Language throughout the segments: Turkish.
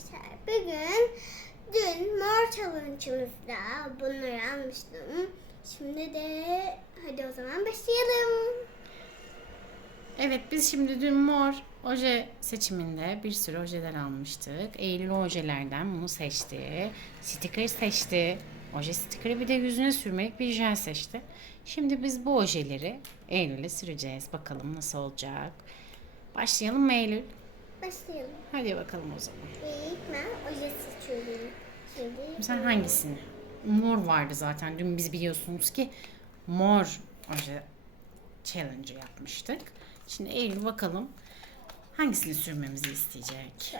arkadaşlar. Bugün dün mor challenge'ımızda bunları almıştım. Şimdi de hadi o zaman başlayalım. Evet biz şimdi dün mor oje seçiminde bir sürü ojeler almıştık. Eylül ojelerden bunu seçti. Sticker seçti. Oje sticker'ı bir de yüzüne sürmelik bir jel seçti. Şimdi biz bu ojeleri Eylül'e süreceğiz. Bakalım nasıl olacak. Başlayalım mı Eylül? Başlayalım. Hadi bakalım o zaman. İlk ben oje seçiyorum. Şimdi Sen hangisini? Mor vardı zaten. Dün biz biliyorsunuz ki mor oje challenge yapmıştık. Şimdi Eylül bakalım hangisini sürmemizi isteyecek.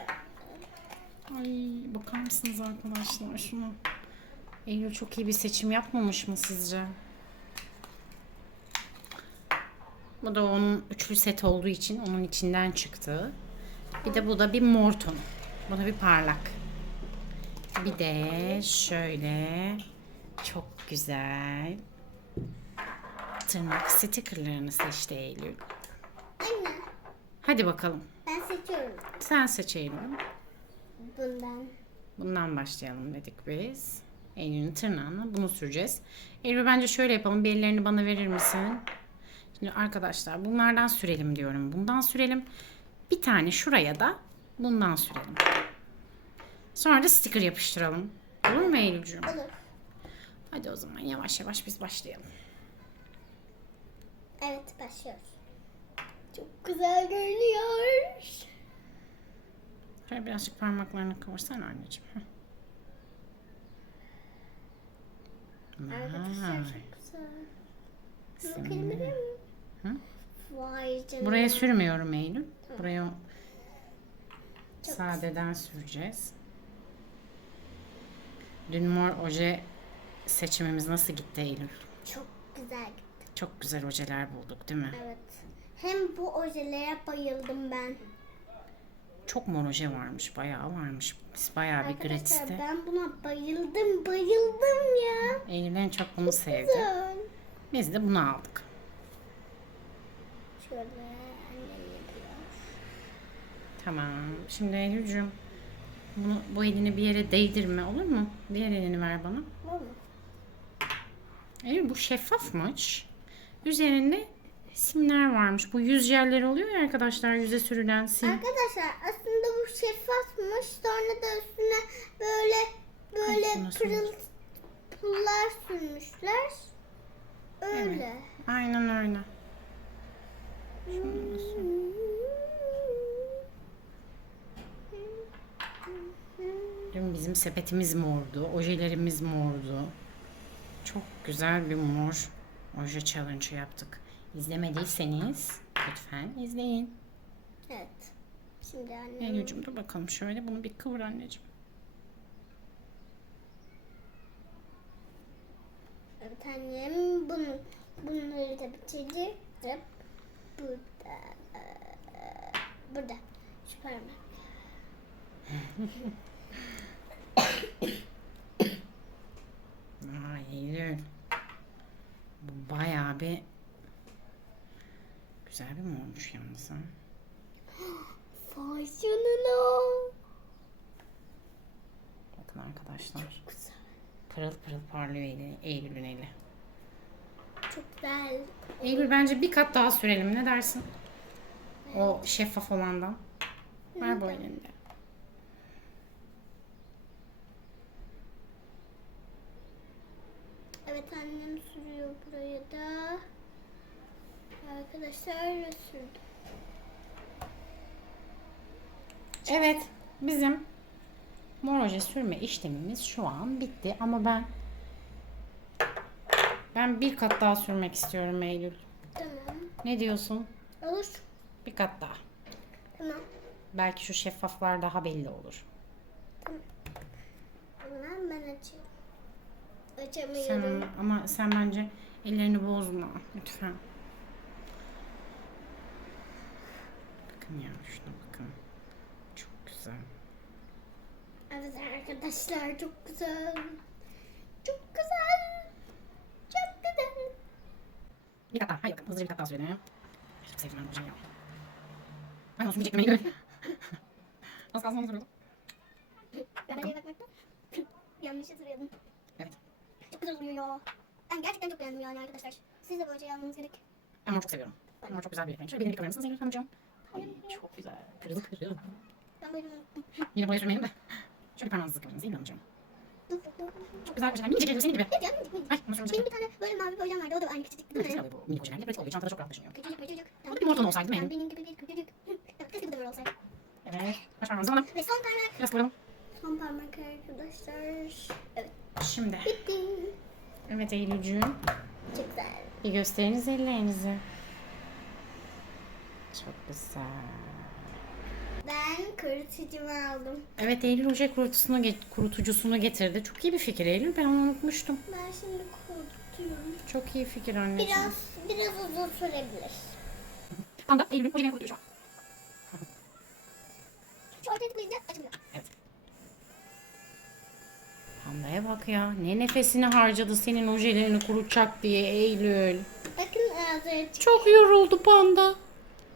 Ay bakar mısınız arkadaşlar şuna? Eylül çok iyi bir seçim yapmamış mı sizce? Bu da onun üçlü set olduğu için onun içinden çıktı. Bir de bu da bir mor tonu. Bu da bir parlak. Bir de şöyle çok güzel tırnak stickerlarını seçti Eylül. anne Hadi bakalım. ben seçiyorum. Sen seç Eylül. Bundan. Bundan başlayalım dedik biz. Eylül'ün tırnağına bunu süreceğiz. Eylül bence şöyle yapalım. Bir ellerini bana verir misin? Şimdi arkadaşlar bunlardan sürelim diyorum. Bundan sürelim. Bir tane şuraya da bundan sürelim. Sonra da sticker yapıştıralım. Olur mu Eylül'cüğüm? Olur. Hadi o zaman yavaş yavaş biz başlayalım. Evet başlıyoruz. Çok güzel görünüyor. Şöyle birazcık parmaklarını kıvırsana anneciğim. Heh. Arkadaşlar çok güzel. Hı? Vay canına. Buraya sürmüyorum Eylül. Buraya sadeden süreceğiz. Dün mor oje seçimimiz nasıl gitti Eylül? Çok güzel gitti. Çok güzel ojeler bulduk değil mi? Evet. Hem bu ojelere bayıldım ben. Çok mor oje varmış. Bayağı varmış. Biz bayağı bir Arkadaşlar gratis'te. ben buna bayıldım bayıldım ya. Eylül en çok bunu sevdi. Güzel. Biz de bunu aldık. Şöyle. Tamam. Şimdi Eylül'cüğüm bunu, bu elini bir yere değdirme olur mu? Diğer elini ver bana. Olur? Eylül bu şeffafmış. Üzerinde simler varmış. Bu yüz jelleri oluyor ya arkadaşlar yüze sürülen sim. Arkadaşlar aslında bu şeffafmış. Sonra da üstüne böyle böyle pırıl pullar sürmüşler. Öyle. Aynen öyle. Dün bizim sepetimiz mordu. Ojelerimiz mordu. Çok güzel bir mor oje challenge yaptık. İzlemediyseniz lütfen izleyin. Evet. Şimdi annem. Eylül'cüm dur bakalım şöyle bunu bir kıvır anneciğim. Evet annem bunu, bunları da bitirdi. Hep burada. eee, Burada. Şu Eylül. Bu bayağı bir güzel bir mormuş yalnız ha. Canına. Bakın arkadaşlar. Güzel. Pırıl pırıl parlıyor eli, Eylül'ün eli. Çok güzel. Eylül bence bir kat daha sürelim. Ne dersin? O şeffaf olandan. Ver bu elinde. Evet annem sürüyor buraya da. Arkadaşlar sürdü. Evet. Bizim mor oje sürme işlemimiz şu an bitti. Ama ben ben bir kat daha sürmek istiyorum Eylül. Tamam. Ne diyorsun? Olur. Bir kat daha. Tamam. Belki şu şeffaflar daha belli olur. O zaman ben açıyorum. Sen Açamıyorum. ama, ama sen bence ellerini bozma lütfen. Bakın ya şuna bakın. Çok güzel. Evet arkadaşlar çok güzel. Çok güzel. Çok güzel. Bir kat daha. Hayır bakın hızlıca bir kat daha söyledim. Çok sevdim ben bu şeyi. Ay olsun bir çekmeyi. Az kalsın onu soruyordum. Güzel oluyor ya. Ben gerçekten çok beğendim yani arkadaşlar. Siz de böyle almanız gerek. Ben moru çok seviyorum. Mor çok güzel bir renk. Şöyle benim kameramı Zeynep Hanımcığım. Ay çok güzel. Pırıl pırıl. Ben böyle unuttum. Yine boya sürmeyelim de. Şöyle parmağınızı sıkıyorum Zeynep dur. Çok güzel ojeler. Minicik geliyor senin gibi. Evet ya minicik minicik. Ay. Benim bir tane böyle mavi bir hocam vardı. O da aynı küçücük değil mi? oluyor bu minik ojeler. Bir de pratik oluyor. Çantada çok rahat taşınıyor. Küçücük küçücük. Ama bir morton olsaydı değil mi? Ben benim gibi bir küçücük. Evet keşke bu da böyle olsaydı. Evet. Baş parmağımızı alalım. Ve son parmak. Biraz koyalım. Son parmak arkadaşlar. Evet Şimdi. bitti. Evet Eylül'cüğüm. Çok güzel. Bir gösteriniz ellerinizi. Çok güzel. Ben kurutucumu aldım. Evet Eylül oje kurutusunu, kurutucusunu getirdi. Çok iyi bir fikir Eylül. Ben onu unutmuştum. Ben şimdi kurutuyorum. Çok iyi fikir anneciğim. Biraz biraz uzun sürebilir. Anda Eylül'ün ojelerini kurutuyor şu an. Şu ortaya tıklayınca açılıyor. Evet. Pandaya bak ya. Ne nefesini harcadı senin ojelerini kurutacak diye Eylül. Bakın ağzı açık. Çok yoruldu panda.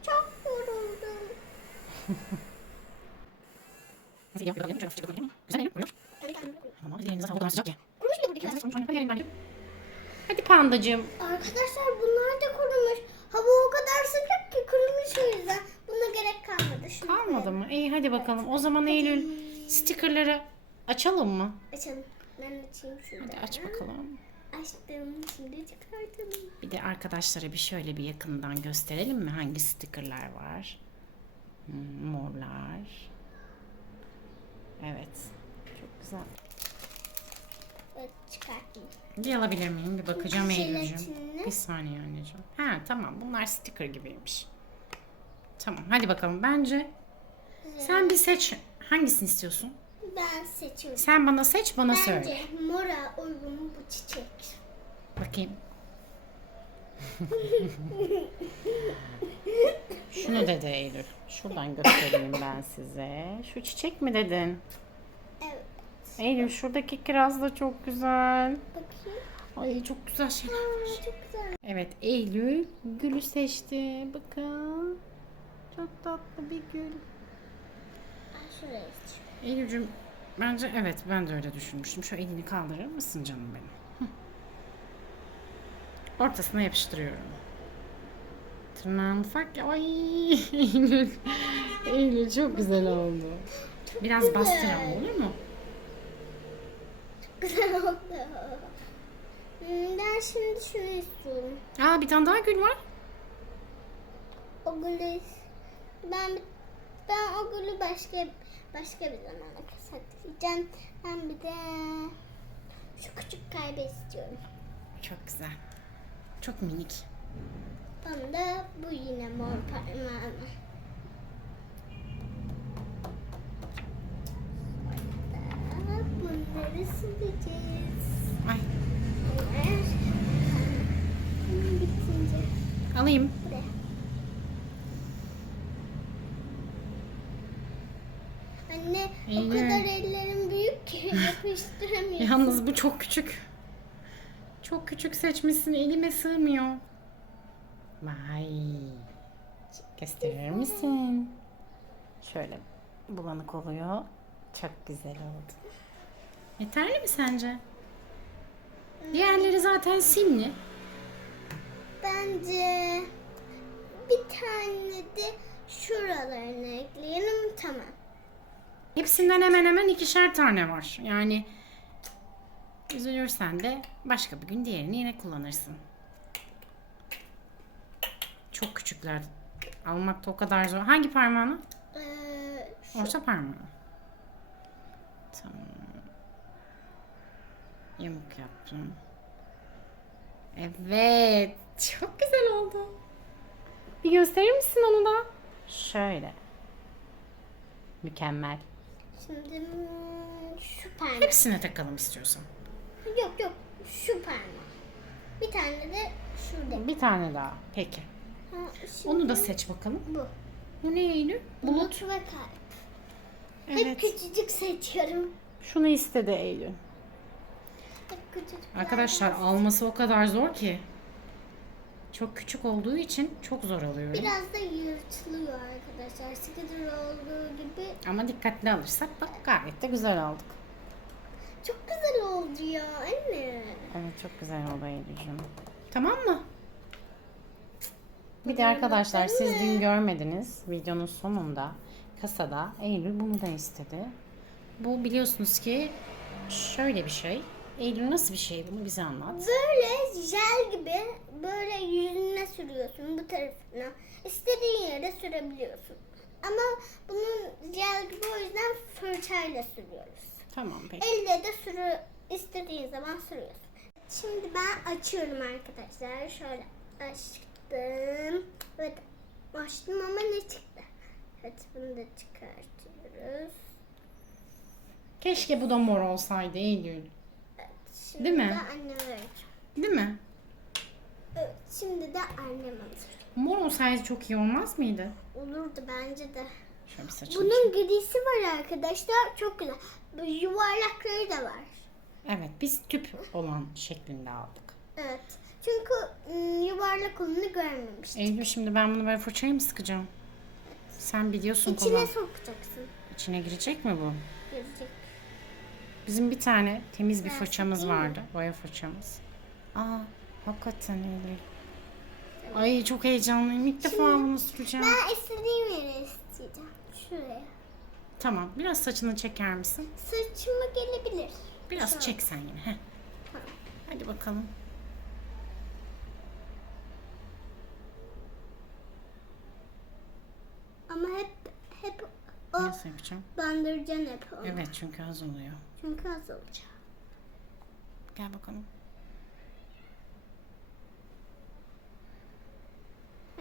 Çok yoruldum. Hadi elinize sağlık. Sıcak ya. Kurumuş pandacığım. Arkadaşlar bunlar da kurumuş. Hava o kadar sıcak ki kurumuş o yüzden. Buna gerek kalmadı. Şunu Kalmadı mı? İyi hadi bakalım. O zaman Eylül stickerları açalım mı? Açalım. Ben açayım şurada. Hadi aç bakalım. Açtım. Şimdi çıkartalım. Bir de arkadaşlara bir şöyle bir yakından gösterelim mi? Hangi stickerlar var? Hmm, morlar. Evet. Çok güzel. Evet çıkarttım. Bir alabilir miyim? Bir bakacağım Eylül'cüğüm. Bir saniye anneciğim. Ha tamam bunlar sticker gibiymiş. Tamam hadi bakalım. Bence sen bir seç. Hangisini istiyorsun? Ben seçiyorum. Sen bana seç bana Bence söyle. mora uygun bu çiçek. Bakayım. Şunu dedi Eylül. Şuradan göstereyim ben size. Şu çiçek mi dedin? Evet. Eylül şuradaki kiraz da çok güzel. Bakayım. Ay çok güzel şeyler var. Aa, çok güzel. Evet Eylül gülü seçti. Bakın. Çok tatlı bir gül. Ay şuraya seçiyorum. Eylül'cüm bence evet ben de öyle düşünmüştüm. Şu elini kaldırır mısın canım benim? Hı. Ortasına yapıştırıyorum. Tırnağım ufak. Ay Eylül. Eylül çok güzel oldu. Biraz bastır ama olur mu? Güzel oldu. Ben şimdi şunu istiyorum. Aa bir tane daha gül var. O gülü ben ben o gülü başka başka bir zamana saklayacağım. Ben bir de şu küçük kalbi istiyorum. Çok güzel. Çok minik. Bana da bu yine mor parmağına. Sonra Bunları sileceğiz. Ay Bunlar bitince alayım. Anne o kadar ellerim büyük ki yapıştıramıyorum. Yalnız bu çok küçük. Çok küçük seçmişsin. Elime sığmıyor. Vay. Gösterir misin? Şöyle bulanık oluyor. Çok güzel oldu. Yeterli mi sence? Diğerleri zaten simli. Bence bir tane de şuralarını ekleyelim tamam. Hepsinden hemen hemen ikişer tane var. Yani üzülürsen de başka bir gün diğerini yine kullanırsın. Çok küçükler. Almak da o kadar zor. Hangi parmağını? Ee, şu- Orta parmağı. Tamam. Yamuk yaptım. Evet. Çok güzel oldu. Bir gösterir misin onu da? Şöyle. Mükemmel. Şimdi hmm, şu parmak. Hepsine takalım istiyorsan. Yok yok şu parmak. Bir tane de şurada. Bir tane daha. Peki. Ha, Onu da seç bakalım. bu. Bu ne Eylül? Bulut. Bulut ve kalp. Hep Evet. küçücük seçiyorum. Şunu istedi Eylül. Hep küçücük. Arkadaşlar alması o kadar zor ki. Çok küçük olduğu için çok zor alıyorum. Biraz da yırtılıyor arkadaşlar. Skitter olduğu gibi. Ama dikkatli alırsak bak gayet de güzel aldık. Çok güzel oldu ya anne. Evet çok güzel oldu Eylül'cüğüm. Tamam mı? Bir de arkadaşlar siz dün görmediniz videonun sonunda kasada Eylül bunu da istedi. Bu biliyorsunuz ki şöyle bir şey. Eylül nasıl bir şey bunu bize anlat. Böyle jel gibi böyle yüzüne sürüyorsun bu tarafına. İstediğin yere sürebiliyorsun. Ama bunun jel gibi o yüzden fırçayla sürüyoruz. Tamam peki. Elle de sürü istediğin zaman sürüyorsun. Şimdi ben açıyorum arkadaşlar. Şöyle açtım. Evet açtım ama ne çıktı? Evet bunu da çıkartıyoruz. Keşke bu da mor olsaydı Eylül. Şimdi Değil mi? de anneme vereceğim. Değil mi? Evet, şimdi de annem alır. Mor olsaydı çok iyi olmaz mıydı? Olurdu bence de. Şöyle bir saçını Bunun grisi var arkadaşlar. Çok güzel. Böyle yuvarlakları da var. Evet biz tüp olan şeklinde aldık. Evet. Çünkü ım, yuvarlak olanı görmemiştim. Eylül şimdi ben bunu böyle fırçaya mı sıkacağım? Sen biliyorsun İçine kullan. sokacaksın. İçine girecek mi bu? Gelecek. Bizim bir tane temiz bir fırçamız vardı. Boya fırçamız. Aa hakikaten Eylül. Ay çok heyecanlıyım. İlk defa bunu süreceğim. Ben istediğim yere isteyeceğim. Şuraya. Tamam biraz saçını çeker misin? Saçıma gelebilir. Biraz Şöyle. çek sen yine. Heh. Tamam. Hadi bakalım. Ama hep hep o Nasıl yapacağım? bandıracaksın hep onu. Evet çünkü az oluyor. Çünkü az olacak. Gel bakalım.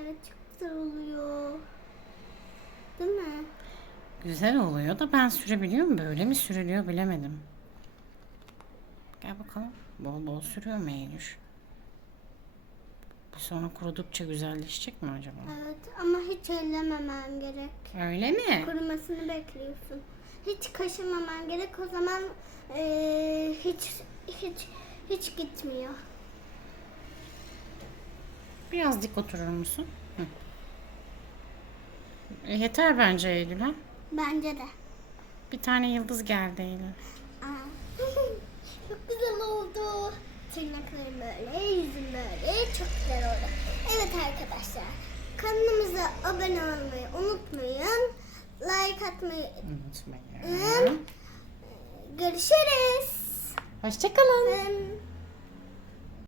Evet çok güzel oluyor. Değil mi? Güzel oluyor da ben sürebiliyor muyum? Böyle mi sürülüyor bilemedim. Gel bakalım. Bol bol sürüyor mu Eylül? Bu sonra kurudukça güzelleşecek mi acaba? Evet ama hiç ellememen gerek. Öyle mi? Kurumasını bekliyorsun. Hiç kaşımaman gerek o zaman eee, hiç hiç hiç gitmiyor. Biraz dik oturur musun? Hı. E, yeter bence Eylül ha? Bence de. Bir tane yıldız geldi Eylül. Aa. çok güzel oldu. Tırnaklarım böyle, yüzüm böyle. Çok güzel oldu. Evet arkadaşlar. Kanalımıza abone olmayı unutmayın. Like atmayı Unutmayın. görüşürüz. Hoşçakalın. Ben-